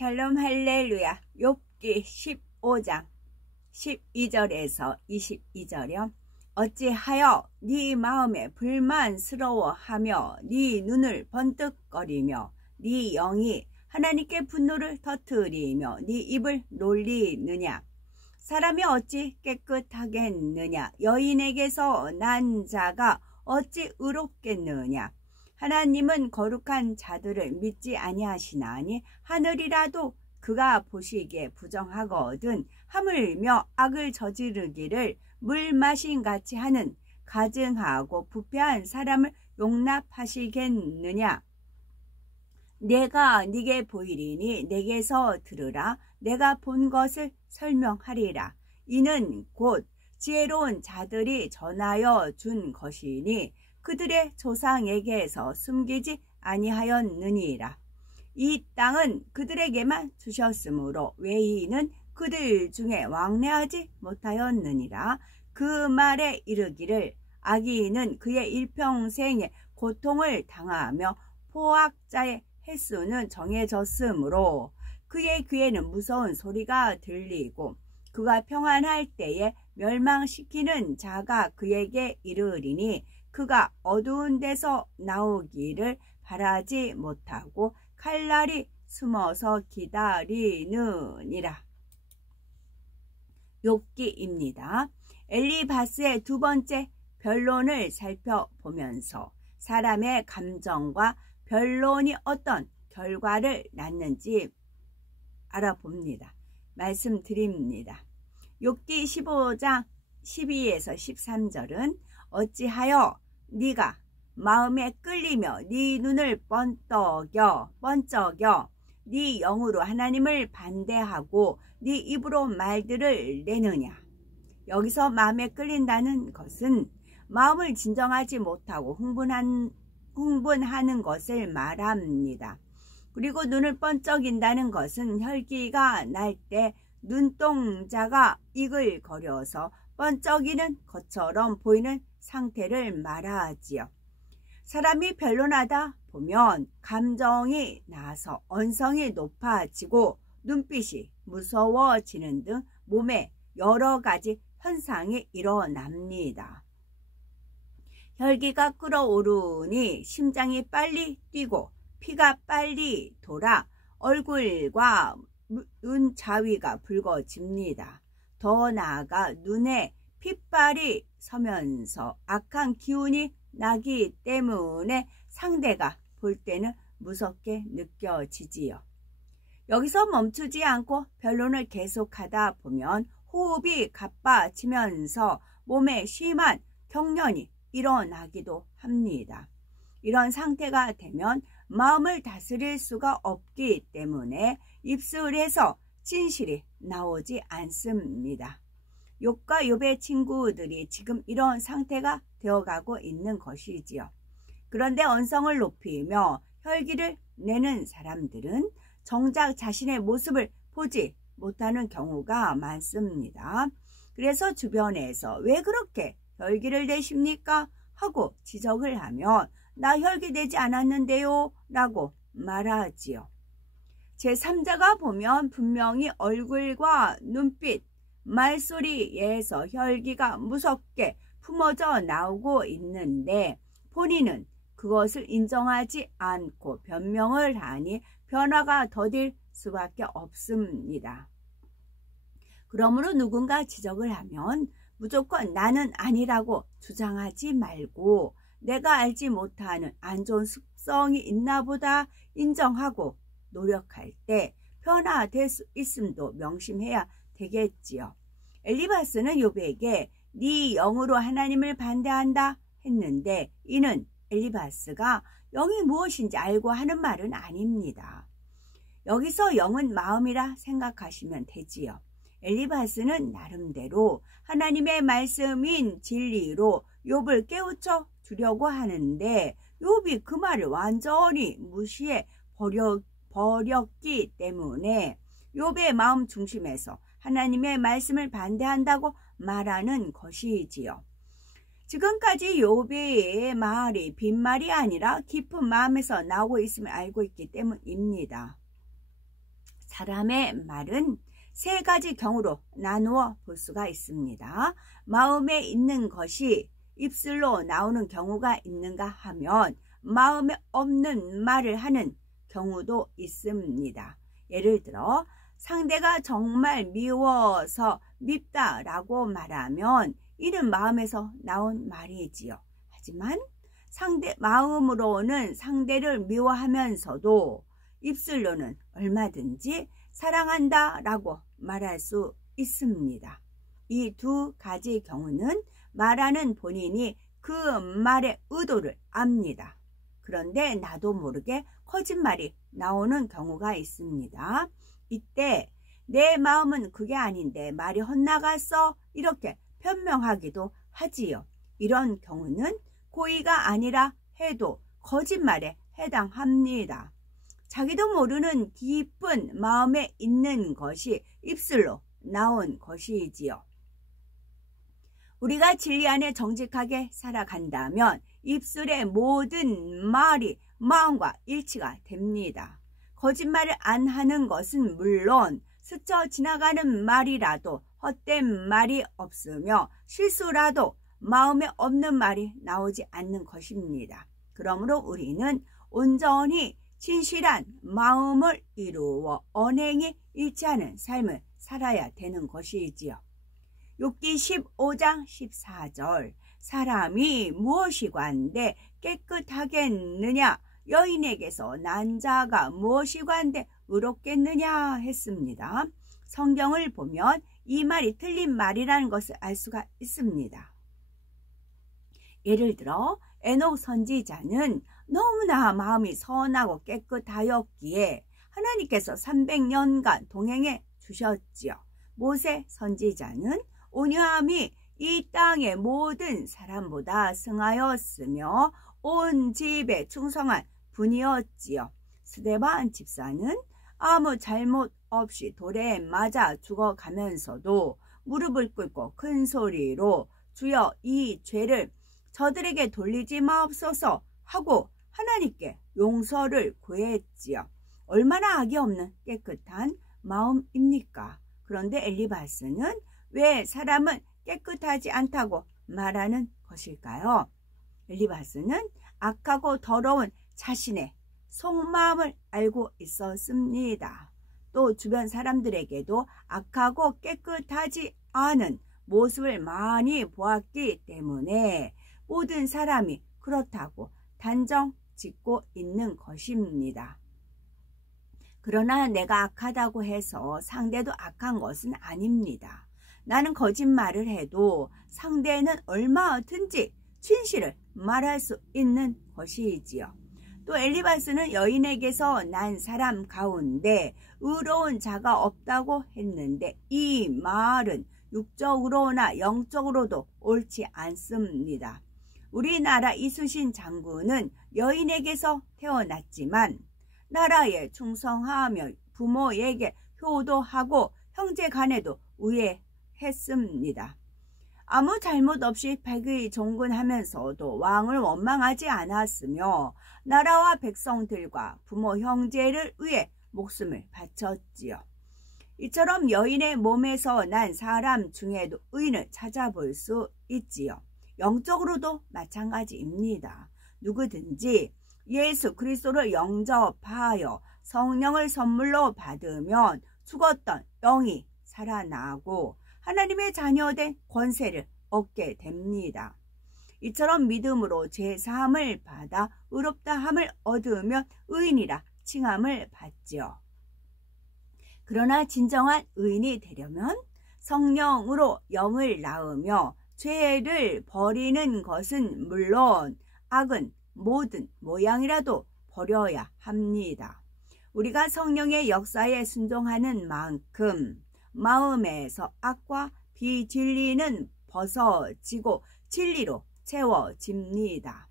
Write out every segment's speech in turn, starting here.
샬롬 할렐루야. 욥기 15장 12절에서 22절이요. 어찌하여 네 마음에 불만스러워하며 네 눈을 번뜩거리며 네 영이 하나님께 분노를 터뜨리며 네 입을 놀리느냐. 사람이 어찌 깨끗하겠느냐. 여인에게서 난 자가 어찌 의롭겠느냐. 하나님은 거룩한 자들을 믿지 아니하시나니 하늘이라도 그가 보시기에 부정하거든. 하물며 악을 저지르기를 물 마신 같이 하는 가증하고 부패한 사람을 용납하시겠느냐. 내가 네게 보이리니 내게서 들으라. 내가 본 것을 설명하리라. 이는 곧 지혜로운 자들이 전하여 준 것이니 그들의 조상에게서 숨기지 아니하였느니라. 이 땅은 그들에게만 주셨으므로 외인은 그들 중에 왕래하지 못하였느니라. 그 말에 이르기를 악인은 그의 일평생에 고통을 당하며 포악자의 횟수는 정해졌으므로 그의 귀에는 무서운 소리가 들리고 그가 평안할 때에 멸망시키는 자가 그에게 이르리니 그가 어두운 데서 나오기를 바라지 못하고 칼날이 숨어서 기다리느니라. 욥기입니다. 엘리바스의 두 번째 변론을 살펴보면서 사람의 감정과 변론이 어떤 결과를 낳는지 알아봅니다. 말씀드립니다. 욥기 15장 12에서 13절은 어찌하여 네가 마음에 끌리며 네 눈을 번쩍여 네 영으로 하나님을 반대하고 네 입으로 말들을 내느냐. 여기서 마음에 끌린다는 것은 마음을 진정하지 못하고 흥분하는 것을 말합니다. 그리고 눈을 번쩍인다는 것은 혈기가 날 때 눈동자가 이글거려서 번쩍이는 것처럼 보이는 상태를 말하지요. 사람이 변론하다 보면 감정이 나서 언성이 높아지고 눈빛이 무서워지는 등 몸에 여러 가지 현상이 일어납니다. 혈기가 끓어오르니 심장이 빨리 뛰고 피가 빨리 돌아 얼굴과 눈 자위가 붉어집니다. 더 나아가 눈에 핏발이 서면서 악한 기운이 나기 때문에 상대가 볼 때는 무섭게 느껴지지요. 여기서 멈추지 않고 변론을 계속하다 보면 호흡이 가빠지면서 몸에 심한 경련이 일어나기도 합니다. 이런 상태가 되면 마음을 다스릴 수가 없기 때문에 입술에서 진실이 나오지 않습니다. 욥과 욥의 친구들이 지금 이런 상태가 되어가고 있는 것이지요. 그런데 언성을 높이며 혈기를 내는 사람들은 정작 자신의 모습을 보지 못하는 경우가 많습니다. 그래서 주변에서 왜 그렇게 혈기를 내십니까? 하고 지적을 하면 나 혈기 내지 않았는데요 라고 말하지요. 제3자가 보면 분명히 얼굴과 눈빛, 말소리에서 혈기가 무섭게 품어져 나오고 있는데 본인은 그것을 인정하지 않고 변명을 하니 변화가 더딜 수밖에 없습니다. 그러므로 누군가 지적을 하면 무조건 나는 아니라고 주장하지 말고 내가 알지 못하는 안 좋은 습성이 있나 보다 인정하고 노력할 때 변화될 수 있음도 명심해야 되겠지요. 엘리바스는 욥에게 네 영으로 하나님을 반대한다 했는데 이는 엘리바스가 영이 무엇인지 알고 하는 말은 아닙니다. 여기서 영은 마음이라 생각하시면 되지요. 엘리바스는 나름대로 하나님의 말씀인 진리로 욥을 깨우쳐 주려고 하는데 욥이 그 말을 완전히 무시해 버렸기 때문에 욥의 마음 중심에서 하나님의 말씀을 반대한다고 말하는 것이지요. 지금까지 욥의 말이 빈말이 아니라 깊은 마음에서 나오고 있음을 알고 있기 때문입니다. 사람의 말은 세 가지 경우로 나누어 볼 수가 있습니다. 마음에 있는 것이 입술로 나오는 경우가 있는가 하면 마음에 없는 말을 하는 경우도 있습니다. 예를 들어 상대가 정말 미워서 밉다라고 말하면 이는 마음에서 나온 말이지요. 하지만 마음으로는 상대를 미워하면서도 입술로는 얼마든지 사랑한다 라고 말할 수 있습니다. 이 두 가지 경우는 말하는 본인이 그 말의 의도를 압니다. 그런데 나도 모르게 거짓말이 나오는 경우가 있습니다. 이때 내 마음은 그게 아닌데 말이 헛나갔어 이렇게 변명하기도 하지요. 이런 경우는 고의가 아니라 해도 거짓말에 해당합니다. 자기도 모르는 깊은 마음에 있는 것이 입술로 나온 것이지요. 우리가 진리 안에 정직하게 살아간다면 입술의 모든 말이 마음과 일치가 됩니다. 거짓말을 안 하는 것은 물론 스쳐 지나가는 말이라도 헛된 말이 없으며 실수라도 마음에 없는 말이 나오지 않는 것입니다. 그러므로 우리는 온전히 진실한 마음을 이루어 언행이 일치하는 삶을 살아야 되는 것이지요. 욥기 15장 14절 사람이 무엇이관대 깨끗하겠느냐 여인에게서 난 자가 무엇이관대 의롭겠느냐 했습니다. 성경을 보면 이 말이 틀린 말이라는 것을 알 수가 있습니다. 예를 들어 에녹 선지자는 너무나 마음이 선하고 깨끗하였기에 하나님께서 300년간 동행해 주셨지요. 모세 선지자는 온유함이 이 땅의 모든 사람보다 승하였으며 온 집에 충성한 분이었지요. 스데반 집사는 아무 잘못 없이 돌에 맞아 죽어가면서도 무릎을 꿇고 큰 소리로 주여 이 죄를 저들에게 돌리지 마옵소서 하고 하나님께 용서를 구했지요. 얼마나 악이 없는 깨끗한 마음입니까? 그런데 엘리바스는 왜 사람은 깨끗하지 않다고 말하는 것일까요? 엘리바스는 악하고 더러운 자신의 속마음을 알고 있었습니다. 또 주변 사람들에게도 악하고 깨끗하지 않은 모습을 많이 보았기 때문에 모든 사람이 그렇다고 단정 짓고 있는 것입니다. 그러나 내가 악하다고 해서 상대도 악한 것은 아닙니다. 나는 거짓말을 해도 상대는 얼마든지 진실을 말할 수 있는 것이지요. 또 엘리바스는 여인에게서 난 사람 가운데 의로운 자가 없다고 했는데 이 말은 육적으로나 영적으로도 옳지 않습니다. 우리나라 이순신 장군은 여인에게서 태어났지만 나라에 충성하며 부모에게 효도하고 형제간에도 우애했습니다. 아무 잘못 없이 백의 종군하면서도 왕을 원망하지 않았으며 나라와 백성들과 부모 형제를 위해 목숨을 바쳤지요. 이처럼 여인의 몸에서 난 사람 중에도 의인을 찾아볼 수 있지요. 영적으로도 마찬가지입니다. 누구든지 예수 그리스도를 영접하여 성령을 선물로 받으면 죽었던 영이 살아나고 하나님의 자녀된 권세를 얻게 됩니다. 이처럼 믿음으로 죄사함을 받아 의롭다함을 얻으면 의인이라 칭함을 받지요. 그러나 진정한 의인이 되려면 성령으로 영을 낳으며 죄를 버리는 것은 물론 악은 모든 모양이라도 버려야 합니다. 우리가 성령의 역사에 순종하는 만큼 마음에서 악과 비진리는 벗어지고 진리로 채워집니다.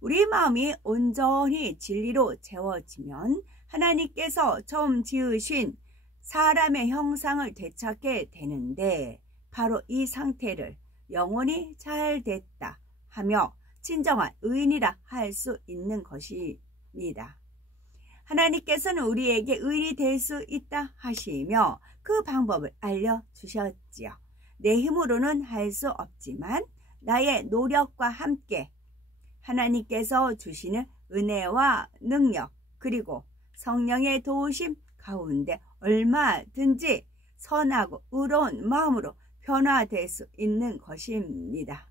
우리 마음이 온전히 진리로 채워지면 하나님께서 처음 지으신 사람의 형상을 되찾게 되는데 바로 이 상태를 영원히 잘 됐다 하며 진정한 의인이라 할 수 있는 것입니다. 하나님께서는 우리에게 의인이 될 수 있다 하시며 그 방법을 알려주셨지요. 내 힘으로는 할 수 없지만 나의 노력과 함께 하나님께서 주시는 은혜와 능력 그리고 성령의 도우심 가운데 얼마든지 선하고 의로운 마음으로 변화될 수 있는 것입니다.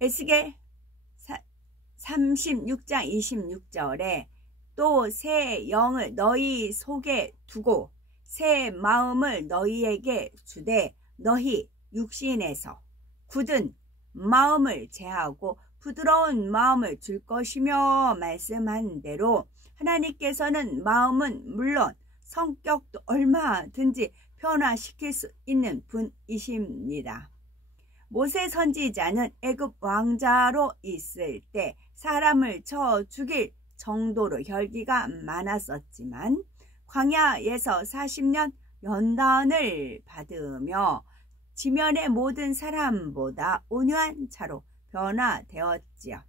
에스겔 36장 26절에 또 새 영을 너희 속에 두고 새 마음을 너희에게 주되 너희 육신에서 굳은 마음을 제하고 부드러운 마음을 줄 것이며 말씀한 대로 하나님께서는 마음은 물론 성격도 얼마든지 변화시킬 수 있는 분이십니다. 모세 선지자는 애굽 왕자로 있을 때 사람을 쳐 죽일 정도로 혈기가 많았었지만 광야에서 40년 연단을 받으며 지면의 모든 사람보다 온유한 자로 변화되었지요.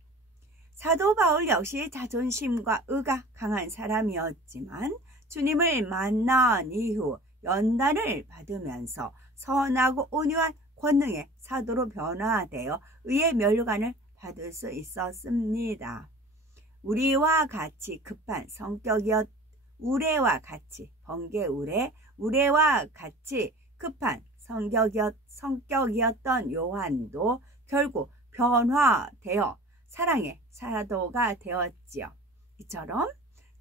사도 바울 역시 자존심과 의가 강한 사람이었지만 주님을 만난 이후 연단을 받으면서 선하고 온유한 권능의 사도로 변화되어 의의 멸관을 받을 수 있었습니다. 우리와 같이 급한 성격이었 우레와 같이 번개우레 우레와 같이 급한 성격이었던 요한도 결국 변화되어 사랑의 사도가 되었지요. 이처럼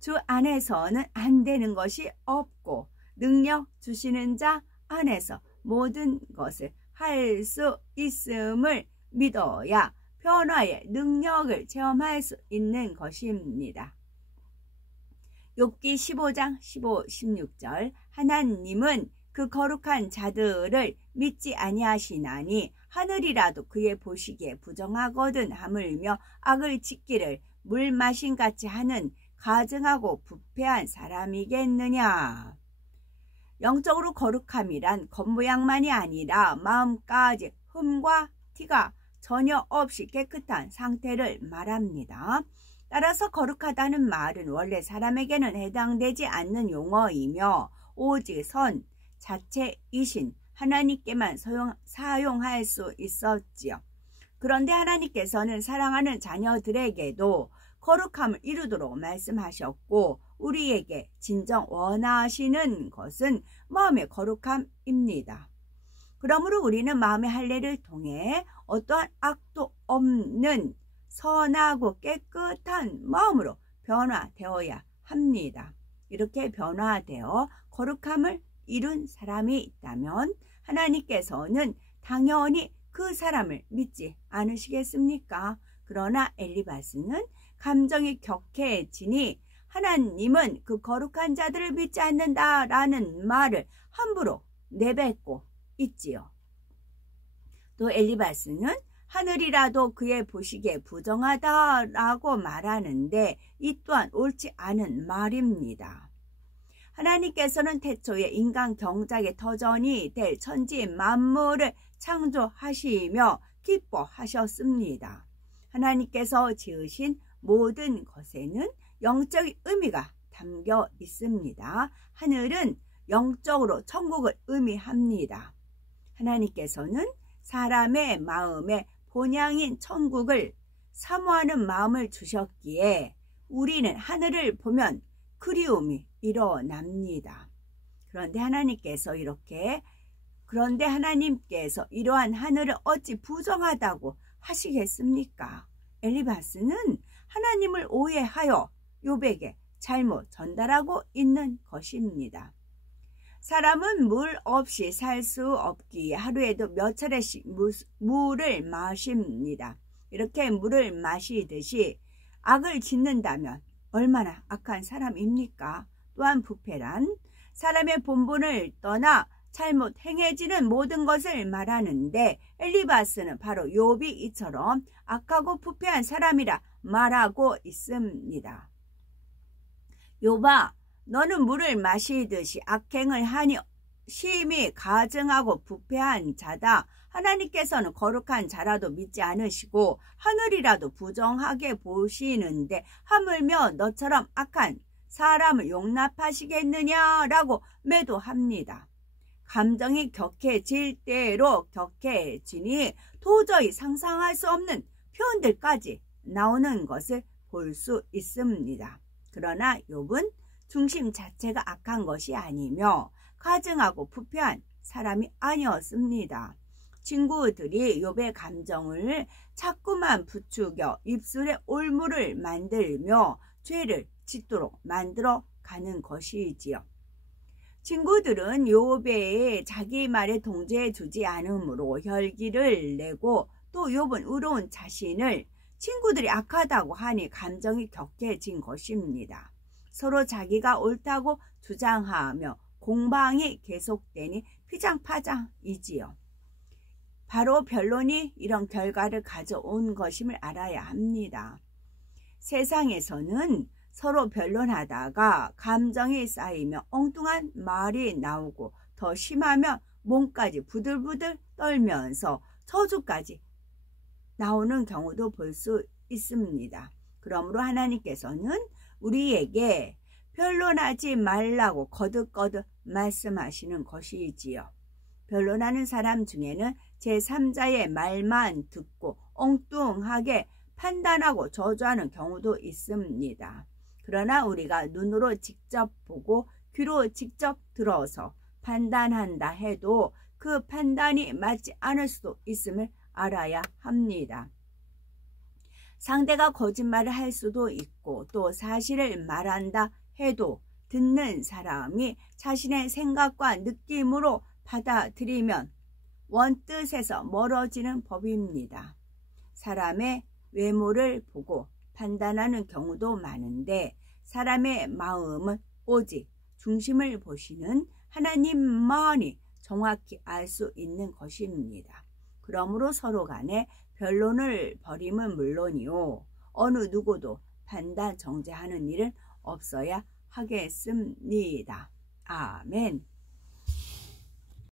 주 안에서는 안 되는 것이 없고 능력 주시는 자 안에서 모든 것을 할 수 있음을 믿어야 변화의 능력을 체험할 수 있는 것입니다. 욥기 15장 15, 16절 하나님은 그 거룩한 자들을 믿지 아니하시나니 하늘이라도 그의 보시기에 부정하거든 하물며 악을 짓기를 물 마신같이 하는 가증하고 부패한 사람이겠느냐. 영적으로 거룩함이란 겉모양만이 아니라 마음까지 흠과 티가 전혀 없이 깨끗한 상태를 말합니다. 따라서 거룩하다는 말은 원래 사람에게는 해당되지 않는 용어이며 오직 선 자체이신 하나님께만 사용할 수 있었지요. 그런데 하나님께서는 사랑하는 자녀들에게도 거룩함을 이루도록 말씀하셨고 우리에게 진정 원하시는 것은 마음의 거룩함입니다. 그러므로 우리는 마음의 할례를 통해 어떠한 악도 없는 선하고 깨끗한 마음으로 변화되어야 합니다. 이렇게 변화되어 거룩함을 이룬 사람이 있다면 하나님께서는 당연히 그 사람을 믿지 않으시겠습니까? 그러나 엘리바스는 감정이 격해지니 하나님은 그 거룩한 자들을 믿지 않는다라는 말을 함부로 내뱉고 있지요. 또 엘리바스는 하늘이라도 그의 보시기에 부정하다라고 말하는데 이 또한 옳지 않은 말입니다. 하나님께서는 태초에 인간 경작의 터전이 될 천지 만물을 창조하시며 기뻐하셨습니다. 하나님께서 지으신 모든 것에는 영적인 의미가 담겨 있습니다. 하늘은 영적으로 천국을 의미합니다. 하나님께서는 사람의 마음에 본향인 천국을 사모하는 마음을 주셨기에 우리는 하늘을 보면 그리움이 일어납니다. 그런데 하나님께서 이러한 하늘을 어찌 부정하다고 하시겠습니까? 엘리바스는 하나님을 오해하여 욥에게 잘못 전달하고 있는 것입니다. 사람은 물 없이 살 수 없기에 하루에도 몇 차례씩 물을 마십니다. 이렇게 물을 마시듯이 악을 짓는다면 얼마나 악한 사람입니까? 또한 부패란 사람의 본분을 떠나 잘못 행해지는 모든 것을 말하는데 엘리바스는 바로 욥이 이처럼 악하고 부패한 사람이라 말하고 있습니다. 욥아, 너는 물을 마시듯이 악행을 하니 심히 가증하고 부패한 자다. 하나님께서는 거룩한 자라도 믿지 않으시고 하늘이라도 부정하게 보시는데 하물며 너처럼 악한 사람을 용납하시겠느냐라고 매도합니다. 감정이 격해질 대로 격해지니 도저히 상상할 수 없는 표현들까지 나오는 것을 볼 수 있습니다. 그러나 욥은 중심 자체가 악한 것이 아니며 가증하고 부패한 사람이 아니었습니다. 친구들이 욥의 감정을 자꾸만 부추겨 입술에 올무를 만들며 죄를 짓도록 만들어 가는 것이지요. 친구들은 욥의 자기 말에 동조해 주지 않으므로 혈기를 내고 또 욥은 의로운 자신을 친구들이 악하다고 하니 감정이 격해진 것입니다. 서로 자기가 옳다고 주장하며 공방이 계속되니 피장파장이지요. 바로 변론이 이런 결과를 가져온 것임을 알아야 합니다. 세상에서는 서로 변론하다가 감정이 쌓이며 엉뚱한 말이 나오고 더 심하면 몸까지 부들부들 떨면서 저주까지 나오는 경우도 볼 수 있습니다. 그러므로 하나님께서는 우리에게 변론하지 말라고 거듭거듭 말씀하시는 것이지요. 변론하는 사람 중에는 제3자의 말만 듣고 엉뚱하게 판단하고 저주하는 경우도 있습니다. 그러나 우리가 눈으로 직접 보고 귀로 직접 들어서 판단한다 해도 그 판단이 맞지 않을 수도 있음을 알아야 합니다. 상대가 거짓말을 할 수도 있고 또 사실을 말한다 해도 듣는 사람이 자신의 생각과 느낌으로 받아들이면 원뜻에서 멀어지는 법입니다. 사람의 외모를 보고 판단하는 경우도 많은데 사람의 마음은 오직 중심을 보시는 하나님만이 정확히 알 수 있는 것입니다. 그러므로 서로 간에 변론을 벌이면 물론이요 어느 누구도 판단 정죄하는 일은 없어야 하겠습니다. 아멘.